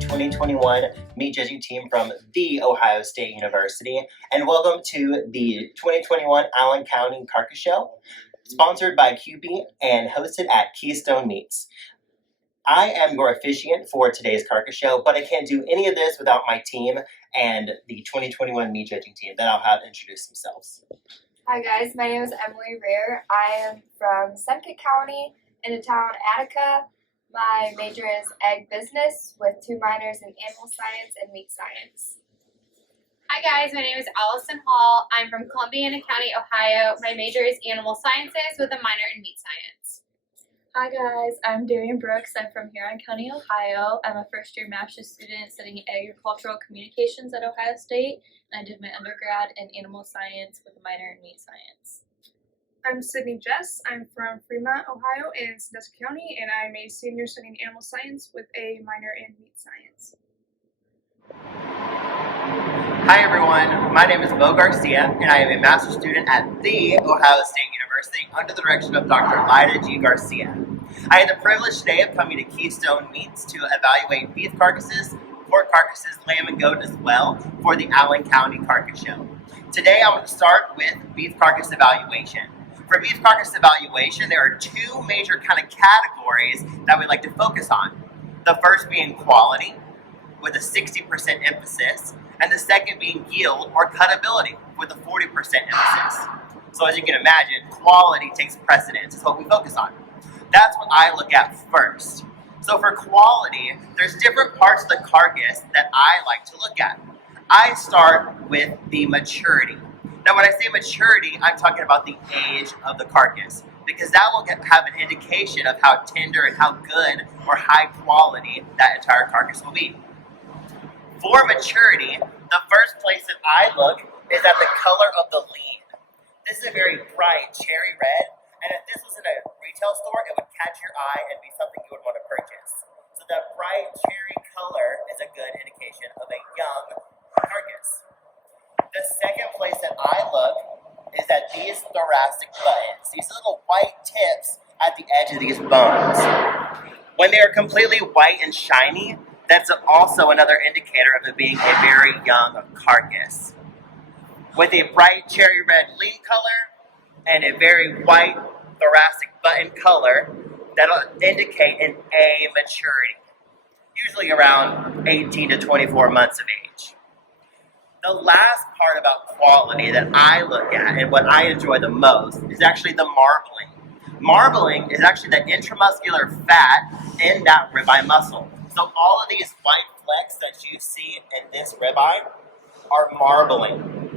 the 2021 meat judging team from The Ohio State University, and welcome to the 2021 Allen County Carcass Show, sponsored by Kewpee and hosted at Keystone Meats. I am your officiant for today's Carcass Show, but I can't do any of this without my team and the 2021 meat judging team that I'll have introduce themselves. Hi guys, my name is Emily Rear. I am from Seneca County in the town Attica. My major is ag business with 2 minors in animal science and meat science. Hi guys, my name is Allison Hall. I'm from Columbiana County, Ohio. My major is animal sciences with a minor in meat science. Hi guys, I'm Darian Brooks. I'm from Huron County, Ohio. I'm a first-year master's student studying agricultural communications at Ohio State, and I did my undergrad in animal science with a minor in meat science. I'm Sydney Jess. I'm from Fremont, Ohio in Sandusky County, and I'm a senior studying animal science with a minor in meat science. Hi everyone, my name is Garcia, and I am a master's student at The Ohio State University under the direction of Dr. Lyda G. Garcia. I had the privilege today of coming to Keystone Meats to evaluate beef carcasses, pork carcasses, lamb and goat as well for the Allen County Carcass Show. Today I'm going to start with beef carcass evaluation. For beef carcass evaluation, there are 2 major kind of categories that we like to focus on. The first being quality, with a 60% emphasis, and the second being yield or cutability with a 40% emphasis. So as you can imagine, quality takes precedence, is what we focus on. That's what I look at first. So for quality, there's different parts of the carcass that I like to look at. I start with the maturity. Now when I say maturity, I'm talking about the age of the carcass, because that will have an indication of how tender and how good or high quality that entire carcass will be. For maturity, the first place that I look is at the color of the lean. This is a very bright cherry red, and if this was in a retail store, it would catch your eye and be something you would want to purchase. So that bright cherry color is a good indication of a young carcass. The second place that I look is at these thoracic buttons, these little white tips at the edge of these bones. When they are completely white and shiny, that's also another indicator of it being a very young carcass. With a bright cherry red lean color and a very white thoracic button color, that'll indicate an A maturity, usually around 18 to 24 months of age. The last part about quality that I look at and what I enjoy the most is actually the marbling. Marbling is actually the intramuscular fat in that ribeye muscle. So all of these white flecks that you see in this ribeye are marbling.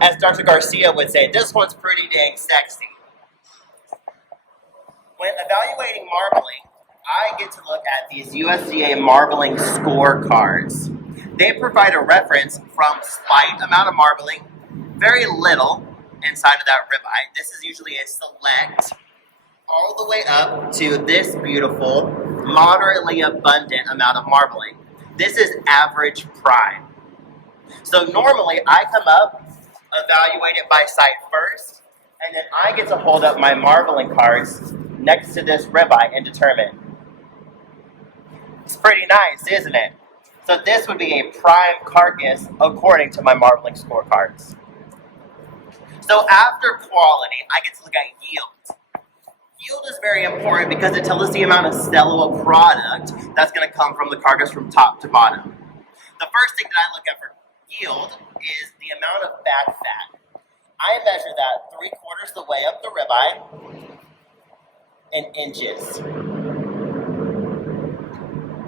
As Dr. Garcia would say, this one's pretty dang sexy. When evaluating marbling, I get to look at these USDA marbling scorecards. They provide a reference from slight amount of marbling, very little inside of that ribeye. This is usually a select, all the way up to this beautiful, moderately abundant amount of marbling. This is average prime. So normally I come up, evaluate it by sight first, and then I get to hold up my marbling cards next to this ribeye and determine. It's pretty nice, isn't it? So this would be a prime carcass according to my marbling scorecards. So after quality, I get to look at yield. Yield is very important because it tells us the amount of sellable product that's going to come from the carcass from top to bottom. The first thing that I look at for yield is the amount of back fat. I measure that 3/4 the way up the ribeye in inches.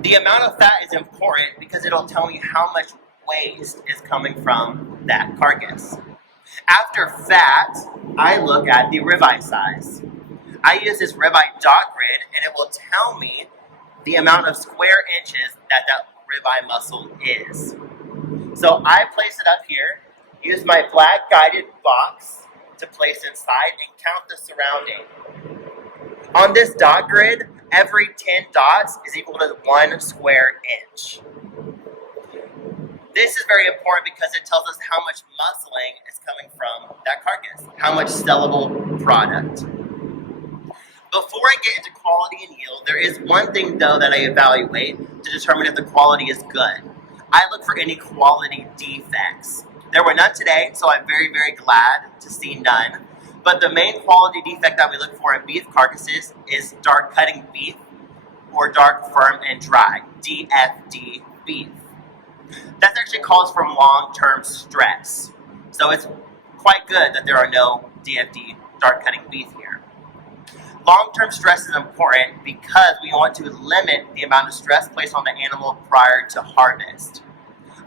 The amount of fat is important because it'll tell me how much waste is coming from that carcass. After fat, I look at the ribeye size. I use this ribeye dot grid, and it will tell me the amount of square inches that ribeye muscle is. So I place it up here, use my black guided box to place inside and count the surrounding. On this dot grid, every 10 dots is equal to 1 square inch. This is very important because it tells us how much muscling is coming from that carcass, how much sellable product. Before I get into quality and yield, there is one thing though that I evaluate to determine if the quality is good. I look for any quality defects. There were none today, so I'm very, very glad to see none. But the main quality defect that we look for in beef carcasses is dark cutting beef or dark, firm, and dry, DFD beef. That actually calls for long-term stress. So it's quite good that there are no DFD, dark cutting beef here. Long-term stress is important because we want to limit the amount of stress placed on the animal prior to harvest.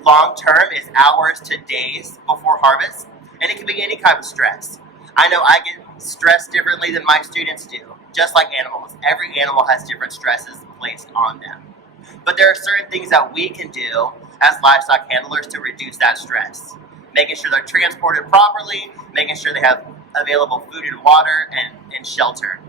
Long-term is hours to days before harvest, and it can be any kind of stress. I know I get stressed differently than my students do, just like animals. Every animal has different stresses placed on them. But there are certain things that we can do as livestock handlers to reduce that stress. Making sure they're transported properly, making sure they have available food and water and shelter.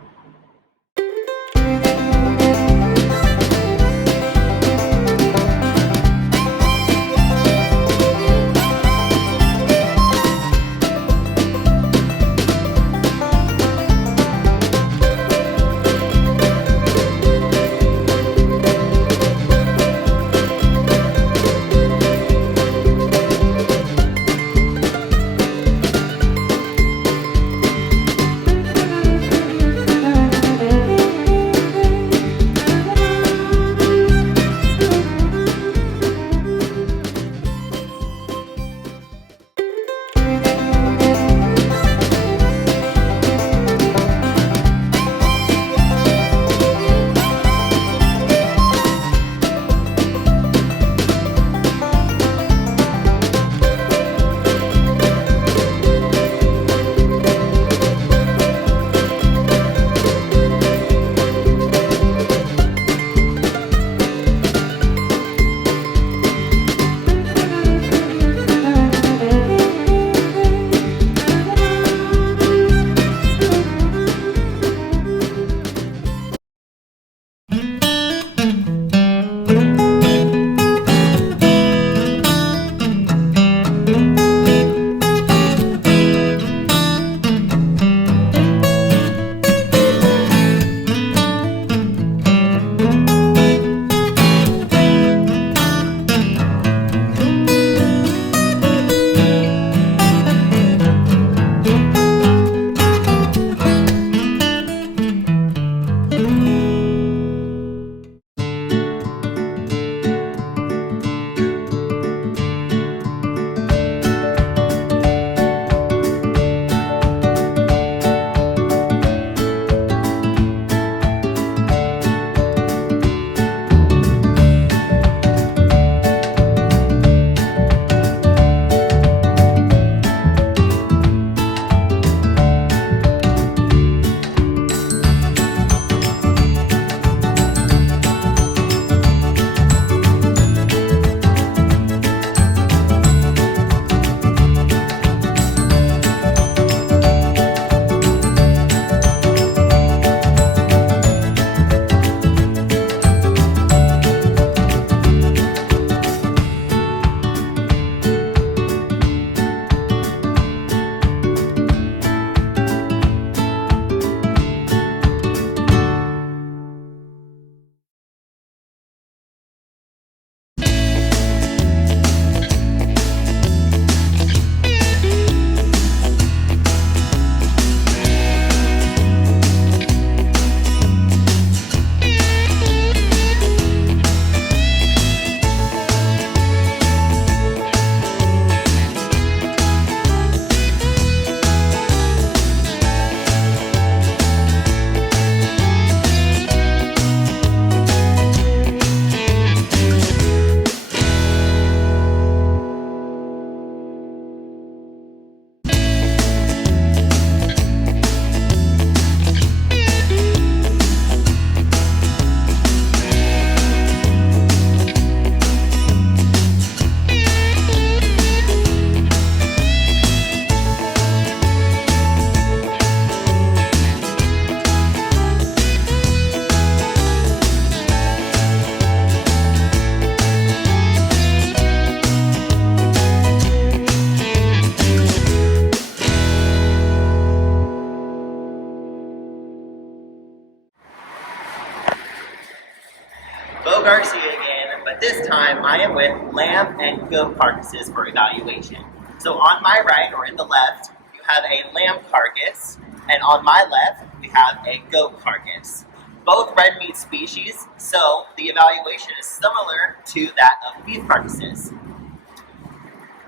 Bo Garcia again, but this time I am with lamb and goat carcasses for evaluation. So on my right, or in the left, you have a lamb carcass, and on my left, we have a goat carcass. Both red meat species, so the evaluation is similar to that of beef carcasses.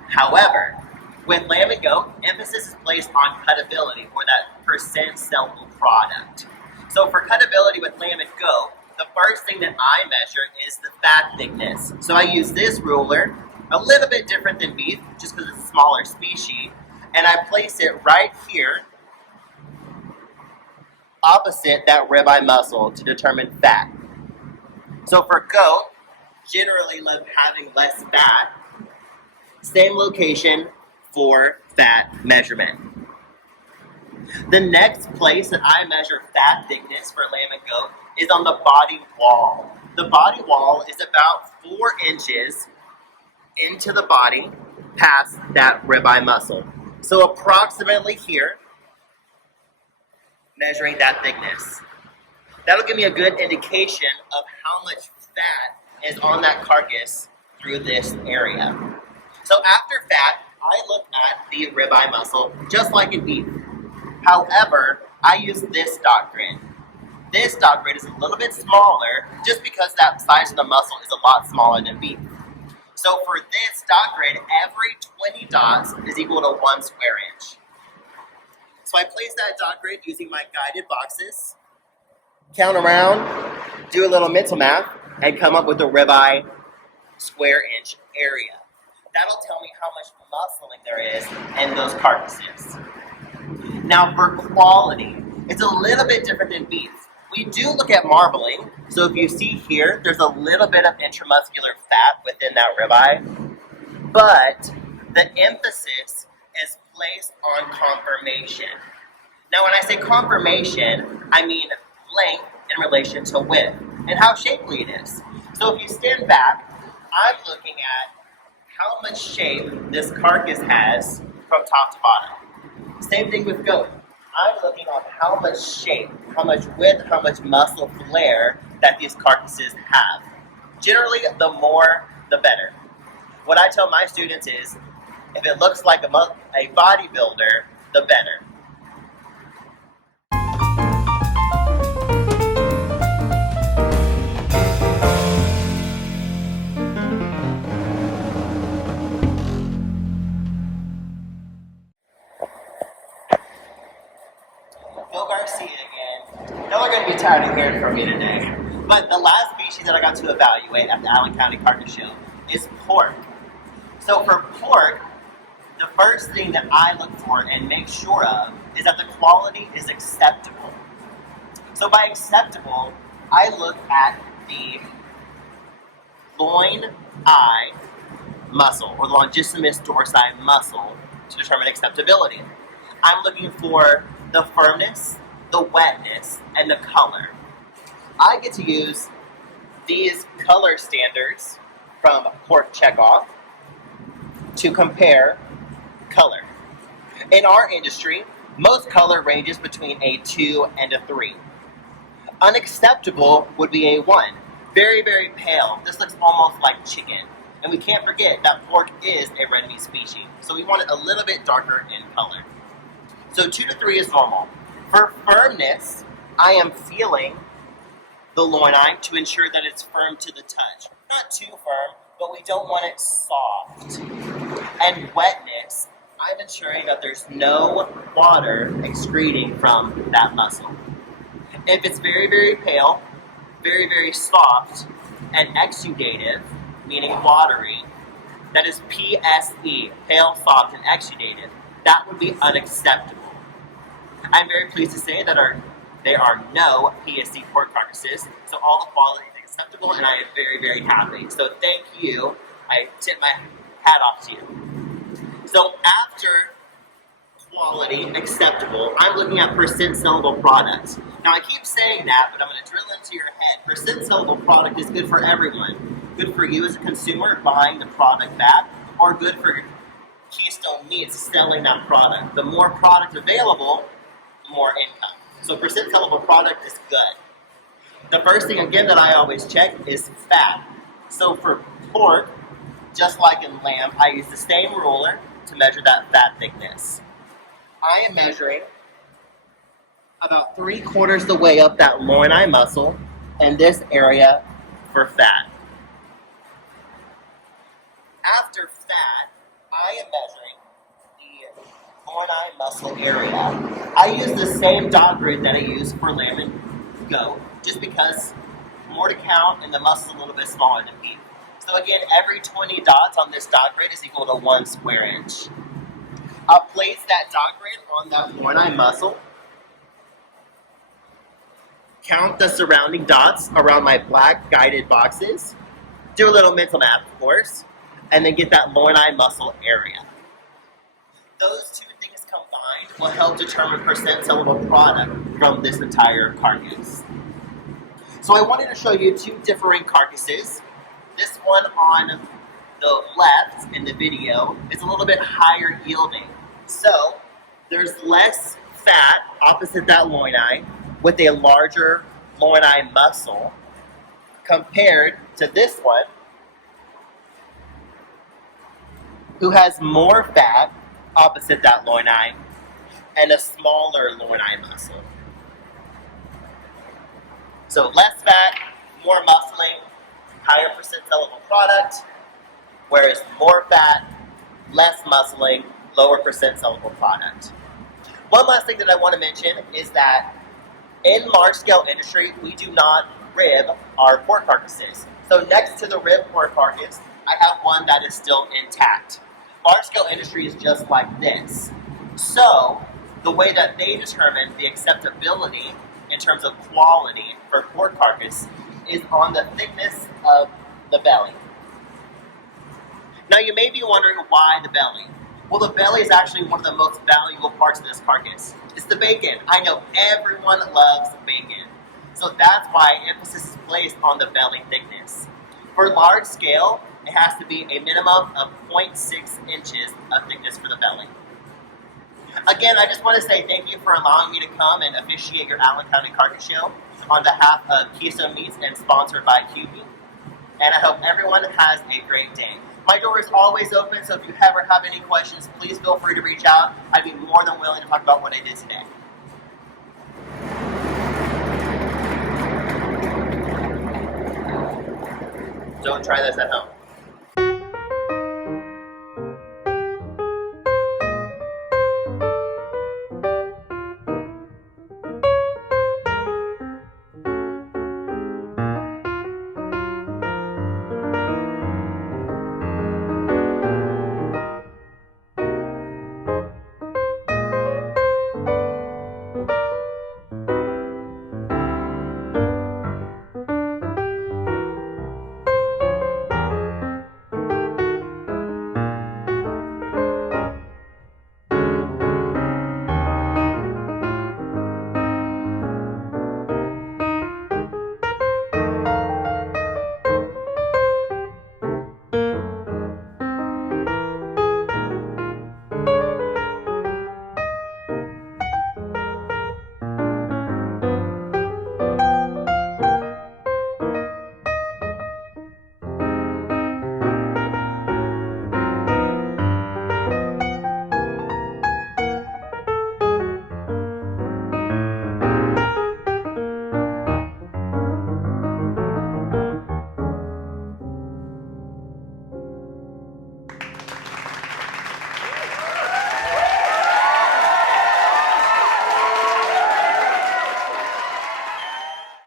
However, with lamb and goat, emphasis is placed on cutability, or that percent sellable product. So for cutability with lamb and goat, the first thing that I measure is the fat thickness. So I use this ruler, a little bit different than beef, just because it's a smaller species, and I place it right here, opposite that ribeye muscle to determine fat. So for goat, generally having less fat, same location for fat measurement. The next place that I measure fat thickness for lamb and goat is on the body wall. The body wall is about 4 inches into the body past that ribeye muscle. So approximately here, measuring that thickness. That'll give me a good indication of how much fat is on that carcass through this area. So after fat, I look at the ribeye muscle just like in beef. However, I use this dot grid. This dot grid is a little bit smaller just because that size of the muscle is a lot smaller than beef. So for this dot grid, every 20 dots is equal to 1 square inch. So I place that dot grid using my guided boxes, count around, do a little mental math, and come up with a ribeye square inch area. That'll tell me how much muscling there is in those carcasses. Now for quality, it's a little bit different than beef. We do look at marbling, so if you see here, there's a little bit of intramuscular fat within that ribeye, but the emphasis is placed on conformation. Now when I say conformation, I mean length in relation to width, and how shapely it is. So if you stand back, I'm looking at how much shape this carcass has from top to bottom. Same thing with goat. I'm looking at how much shape, how much width, how much muscle flair that these carcasses have. Generally, the more, the better. What I tell my students is, if it looks like a bodybuilder, the better. Garcia again. Y'all are going to be tired of hearing from me today. But the last species that I got to evaluate at the Allen County Carcass Show is pork. So for pork, the first thing that I look for and make sure of is that the quality is acceptable. So by acceptable, I look at the loin eye muscle, or the longissimus dorsi muscle, to determine acceptability. I'm looking for the firmness, the wetness, and the color. I get to use these color standards from Pork Checkoff to compare color. In our industry, most color ranges between a 2 and a 3. Unacceptable would be a 1. Very, very pale. This looks almost like chicken. And we can't forget that pork is a red meat species, so we want it a little bit darker in color. So 2 to 3 is normal. For firmness, I am feeling the loin eye to ensure that it's firm to the touch. Not too firm, but we don't want it soft. And wetness, I'm ensuring that there's no water excreting from that muscle. If it's very, very pale, very, very soft, and exudative, meaning watery, that is PSE, pale, soft, and exudative, that would be unacceptable. I'm very pleased to say that there are no PSC pork carcasses, so all the quality is acceptable, and I am very, very happy. So thank you. I tip my hat off to you. So after quality, acceptable, I'm looking at percent sellable products. Now I keep saying that, but I'm going to drill into your head. Percent sellable product is good for everyone. Good for you as a consumer buying the product back, or good for Keystone Meats selling that product. The more product available, the more income. So percent sellable product is good. The first thing again that I always check is fat. So for pork, just like in lamb, I use the same ruler to measure that fat thickness. I am measuring about 3/4 the way up that loin-eye muscle in this area for fat. After fat, I am measuring the loin-eye muscle area. I use the same dot grid that I use for lamb and goat, just because more to count and the muscle a little bit smaller than beef. So again, every 20 dots on this dot grid is equal to 1 square inch. I'll place that dot grid on that loin-eye muscle, count the surrounding dots around my black guided boxes, do a little mental math, of course, and then get that loin-eye muscle area. Those two things combined will help determine percent sellable product from this entire carcass. So I wanted to show you two different carcasses. This one on the left in the video is a little bit higher yielding. So there's less fat opposite that loin-eye with a larger loin-eye muscle compared to this one, who has more fat opposite that loin-eye and a smaller loin-eye muscle. So less fat, more muscling, higher percent sellable product, whereas more fat, less muscling, lower percent sellable product. One last thing that I want to mention is that in large-scale industry, we do not rib our pork carcasses. So next to the rib pork carcass, I have one that is still intact. Large-scale industry is just like this. So the way that they determine the acceptability in terms of quality for pork carcass is on the thickness of the belly. Now you may be wondering why the belly. Well, the belly is actually one of the most valuable parts of this carcass. It's the bacon. I know everyone loves bacon. So that's why emphasis is placed on the belly thickness. For large scale, it has to be a minimum of 0.6 inches of thickness for the belly. Again, I just want to say thank you for allowing me to come and officiate your Allen County Carcass Show on behalf of Keystone Meats and sponsored by Kewpee. And I hope everyone has a great day. My door is always open, so if you ever have any questions, please feel free to reach out. I'd be more than willing to talk about what I did today. Don't try this at home.